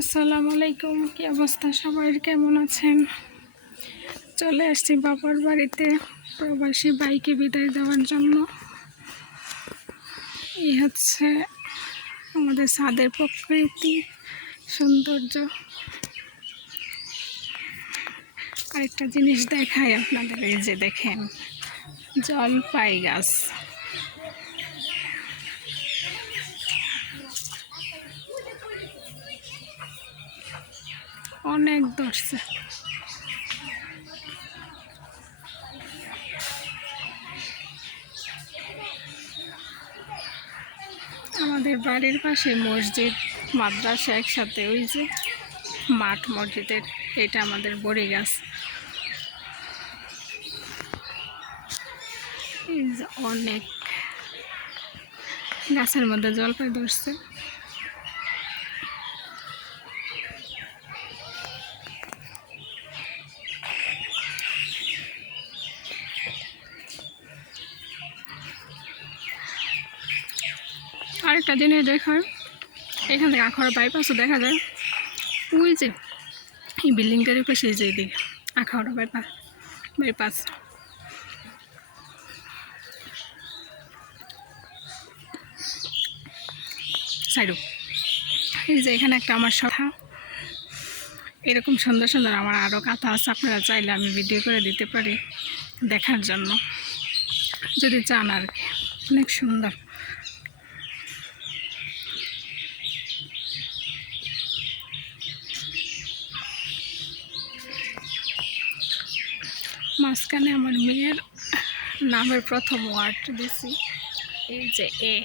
আসসালামু আলাইকুম। কি অবস্থা সবাই, কেমন আছেন? চলে আসছি বাবার বাড়িতে প্রবাসী বাইকে বিদায় দেওয়ার জন্য। এই হচ্ছে আমাদের ছাদের প্রকৃতি সৌন্দর্য। আরেকটা জিনিস দেখাই আপনাদের, এই যে দেখেন জলপাই গাছ। অনেক ধরছে। আমাদের বাড়ির পাশে মসজিদ মাদ্রাসা একসাথে, ওই যে মাঠ মসজিদের, এটা আমাদের বড়ি গাছ। এই যে অনেক গাছের মধ্যে জলপাই ধরছে। আরেকটা জিনিস দেখার, এখান থেকে আখাউড়া বাইপাসও দেখা যায়। ওই যে এই বিল্ডিংটার পাশে, যে দিক আখাউড়া বাইপাস। সাইডু এই যে এখানে একটা আমার কথা, এরকম সুন্দর সুন্দর আমার আরও কথা আছে। আপনারা চাইলে আমি ভিডিও করে দিতে পারি দেখার জন্য, যদি চান আর কি। অনেক সুন্দর। মাঝখানে আমার মেয়ের নামের প্রথম ওয়ার্ড দিছি, এই যে এ।